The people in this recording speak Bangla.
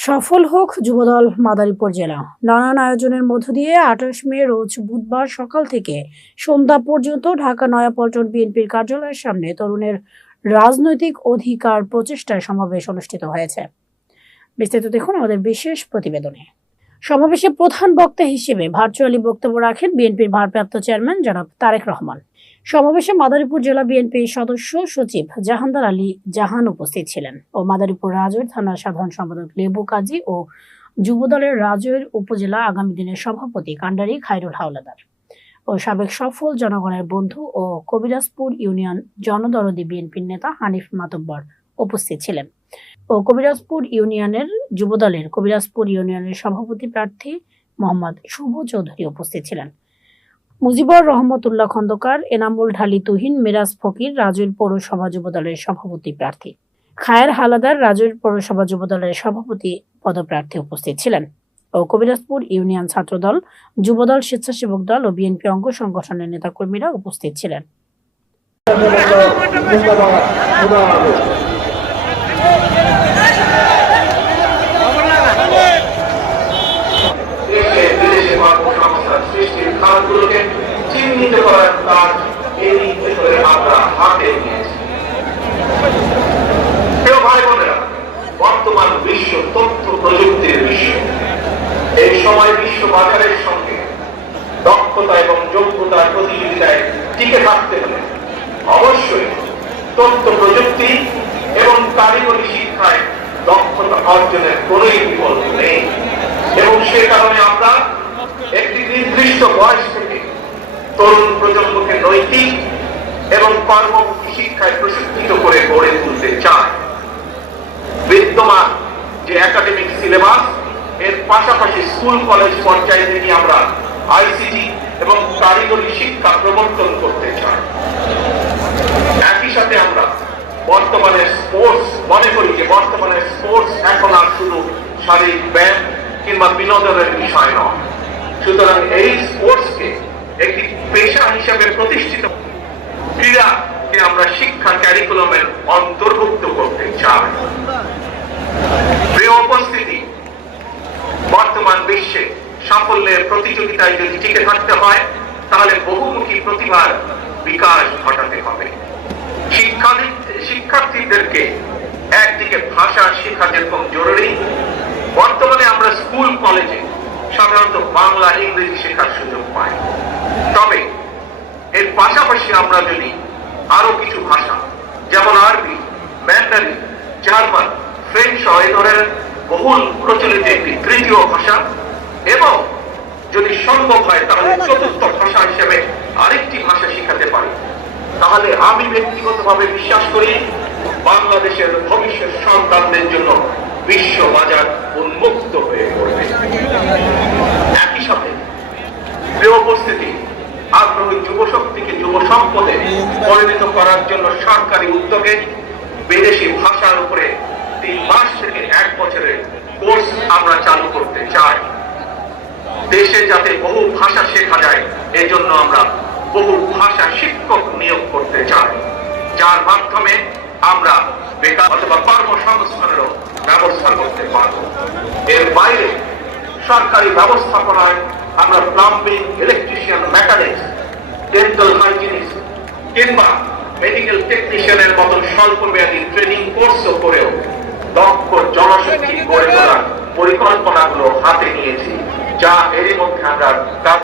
সফল হোক যুবদল মাদারীপুর জেলা। নানান আয়োজনের মধ্য দিয়ে আঠাশ মে রোজ বুধবার সকাল থেকে সন্ধ্যা পর্যন্ত ঢাকা নয়াপল্টন বিএনপির কার্যালয়ের সামনে তরুণের রাজনৈতিক অধিকার প্রচেষ্টায় সমাবেশ অনুষ্ঠিত হয়েছে। বিস্তারিত দেখুন আমাদের বিশেষ প্রতিবেদনে। সমাবেশে প্রধান বক্তা হিসেবে ভার্চুয়ালি বক্তব্য রাখেন বিএনপির ভারপ্রাপ্ত চেয়ারম্যান জনাব তারেক রহমান। সমাবেশে মাদারীপুর জেলা বিএনপির সদস্য সচিব জাহানদার আলী জাহান উপস্থিত ছিলেন ও মাদারীপুর রাজৈর থানার সাধারণ সম্পাদক লেবু কাজী ও যুবদলের রাজৈর উপজেলা আগামী দিনের সভাপতি কান্ডারি খায়রুল হাওলাদার ও সাবেক সফল জনগণের বন্ধু ও কবিরাজপুর ইউনিয়ন জনদরদি বিএনপির নেতা হানিফ মাতব্বর উপস্থিত ছিলেন। ও কবিরাজপুর ইউনিয়নের যুবদলের কবিরাজপুর ইউনিয়নের সভাপতি প্রার্থী মোহাম্মদ শুভ চৌধুরী উপস্থিত ছিলেন। মুজিবুর রহমতুল্লাহ খন্দকার, এনামুল ঢালি তুহিন, মিরাজ ফকির, রাজৈর পৌরসভা যুবদলের সভাপতি প্রার্থী। খায়ের হালাদার, রাজৈর পৌরসভা যুবদলের সভাপতি পদপ্রার্থী উপস্থিত ছিলেন। ও কবিরাজপুর ইউনিয়ন ছাত্রদল, যুবদল স্বেচ্ছাসেবক দল ও বিএনপি অঙ্গ সংগঠনের নেতাকর্মীরা উপস্থিত ছিলেন। বর্তমান বিশ্ব তথ্য প্রযুক্তির বিশ্ব। এই সময় বিশ্ব বাজারের সঙ্গে দক্ষতা এবং যোগ্যতার প্রতিযোগিতায় টিকে থাকতে হলে অবশ্যই তথ্য প্রযুক্তি এবং কারিগরি শিক্ষায় দক্ষতা অর্জনের কোনোই বিকল্প নেই। এবং সে কারণে আমরা একটি নির্দিষ্ট বয়স তরুণ প্রজন্মকে নৈতিক এবং কর্মমুখী শিক্ষায় প্রশিক্ষিত করে গড়ে তুলতে চাই বিদ্যমান যে একাডেমিক সিলেবাস এর পাশাপাশি স্কুল কলেজ পর্যায়ে থেকে আমরা আইসিটি এবং কারিগরি শিক্ষা প্রবর্তন করতে চাই। একই সাথে আমরা বর্তমানে স্পোর্টস মনে করি যে বর্তমানে স্পোর্টস এখন আর শুধু শারীরিক ব্যায়াম কিংবা বিনোদনের বিষয় নয়। সুতরাং এই স্পোর্টসকে একটি পেশা হিসেবে প্রতিষ্ঠিত ক্রীড়াকে আমরা শিক্ষা ক্যারিকুলামের অন্তর্ভুক্ত করতে চাই। উপস্থিতি, বর্তমান বিশ্বে সাফল্যের প্রতিযোগিতায় যদি টিকে থাকতে হয়, তাহলে বহুমুখী প্রতিভার বিকাশ ঘটাতে হবে। শিক্ষার্থী শিক্ষার্থীদেরকে একদিকে ভাষা শেখা যেরকম জরুরি, বর্তমানে আমরা স্কুল, কলেজে সাধারণত বাংলা পাশাপাশি আমরা যদি আরও কিছু ভাষা, যেমন আরবি ম্যান্ডারিন জার্মান, ফ্রেঞ্চ সহ এই ধরনের বহুল প্রচলিত একটি তৃতীয় ভাষা এবং যদি সম্ভব হয় তাহলে চতুর্থ ভাষা হিসেবে আরেকটি ভাষা শিখাতে পারি। তাহলে আমি ব্যক্তিগতভাবে বিশ্বাস করি বাংলাদেশের ভবিষ্যৎ সন্তানদের জন্য বিশ্ব বাজার উন্মুক্ত হয়ে পড়বে। একই সাথে প্রিয় উপস্থিতি সম্পদে পরিণত করার জন্য সরকারি উদ্যোগে বিদেশি ভাষার উপরে তিন মাস থেকে এক বছরের কোর্স আমরা চালু করতে চাই। দেশে যাতে বহু ভাষা শেখা যায়, এজন্য আমরা বহু ভাষা শিক্ষক নিয়োগ করতে চাই। যার মাধ্যমে আমরা বেকার অথবা কর্মসংস্থানেরও ব্যবস্থা করতে পারব। এর বাইরে সরকারি ব্যবস্থাপনায় আমরা প্লাম্বিং ইলেকট্রিশিয়ান টেকনিশিয়ানের মতন স্বল্প মেয়াদী ট্রেনিং কোর্স করেও দক্ষ জনশক্তি গড়ে তোলার পরিকল্পনাগুলো হাতে নিয়েছি, যা এরই মধ্যে আমরা